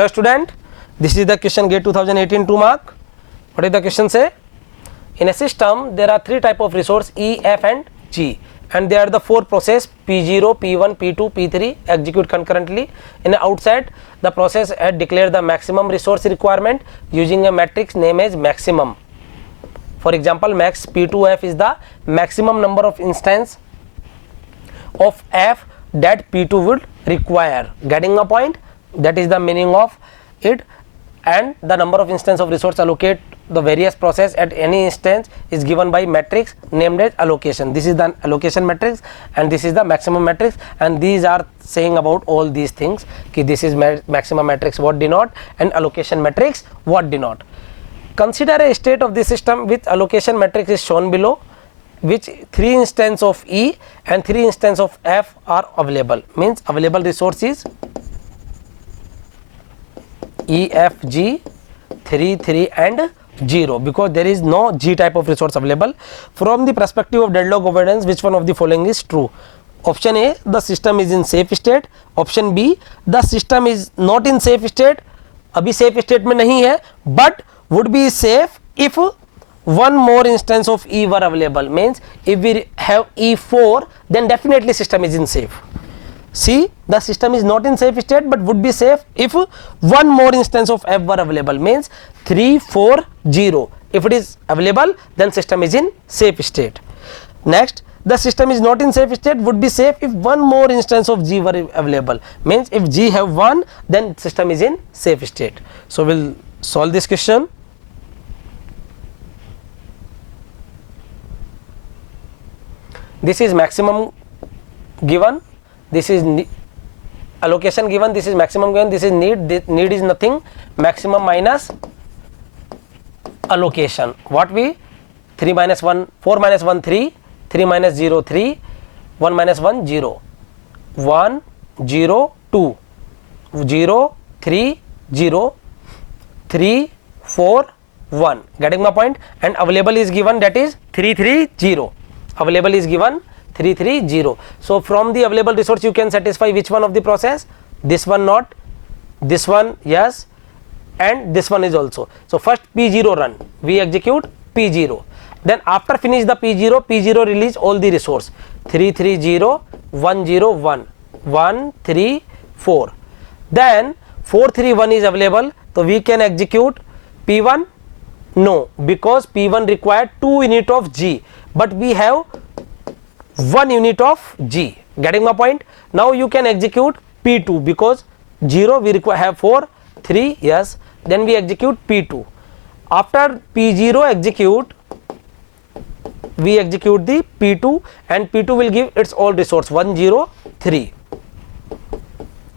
Hello student, this is the question GATE 2018 2 mark. What is the question say? In a system there are three type of resource E, F and G, and they are the four process P0, P1, P2, P3 execute concurrently. In the outside the process had declared the maximum resource requirement using a matrix named as maximum. For example, max P2F is the maximum number of instance of F that P2 would require. Getting a point? That is the meaning of it. And the number of instance of resource allocate the various process at any instance is given by matrix named as allocation. This is the allocation matrix and this is the maximum matrix, and these are saying about all these things ki this is maximum matrix what denote and allocation matrix what denote. Consider a state of the system which allocation matrix is shown below, which 3 instance of E and 3 instance of F are available. Means available resource is E, F, G, 3, 3 and 0, because there is no G type of resource available. From the perspective of deadlock avoidance, which one of the following is true? Option A, the system is in safe state. Option B, the system is not in safe state. अभी safe state में नहीं है, but would be safe if one more instance of E were available. Means if we have E4, then definitely system is in safe. C, the system is not in safe state but would be safe if one more instance of F were available. Means 3, 4, 0. If it is available, then system is in safe state. Next, the system is not in safe state would be safe if one more instance of G were available. Means if G have 1, then system is in safe state. So we'll solve this question. This is maximum given, this is allocation given, this is maximum given, this is need. This need is nothing, maximum minus allocation. What we 3 minus 1, 4 minus 1 3, 3 minus 0 3, 1 minus 1 0, 1 0 2, 0 3 0, 3 4 1. Getting my point? And available is given, that is 3 3 0. Available is given 3 3 0. So from the available resource you can satisfy which one of the process? This one not, this one yes, and this one is also. So first P0 run, we execute P0. Then after finish the P0 release all the resource 3 3 0, 1 0 1, 1 3 4. Then 4 3 1 is available, so we can execute P1. No, because P1 required 2 unit of G, but we have 1 unit of G. Getting my point? Now you can execute P2 because 0 we require have 4 3 yes, then we execute P2. After P0 execute, we execute the P2 and P2 will give its all resource 1 0 3.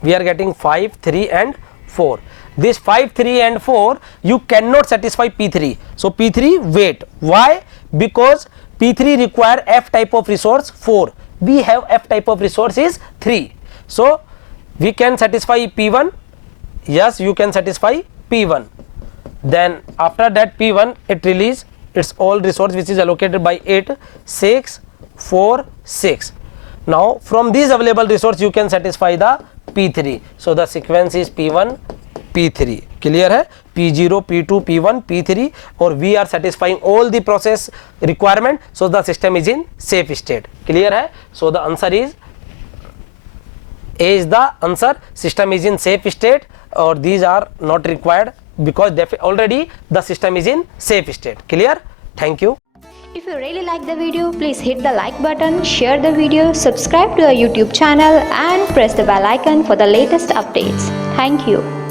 We are getting 5 3 and 4. This 5 3 and 4 you cannot satisfy P3. So P3 wait. Why? Because P3 require F type of resource 4. We have F type of resource is 3. So we can satisfy P1. Yes, you can satisfy P1. Then after that P1 it release its all resource which is allocated by 8 6 4 6. Now from these available resource you can satisfy the P3. So the sequence is P1 P3. Clear है? P0 P2 P1 P3, or we are satisfying all the process requirement, so the system is in safe state. Clear है? So the answer is A is the answer. System is in safe state, or these are not required because already the system is in safe state. Clear? Thank you. If you really like the video, please hit the like button, share the video, subscribe to our YouTube channel and press the bell icon for the latest updates. Thank you.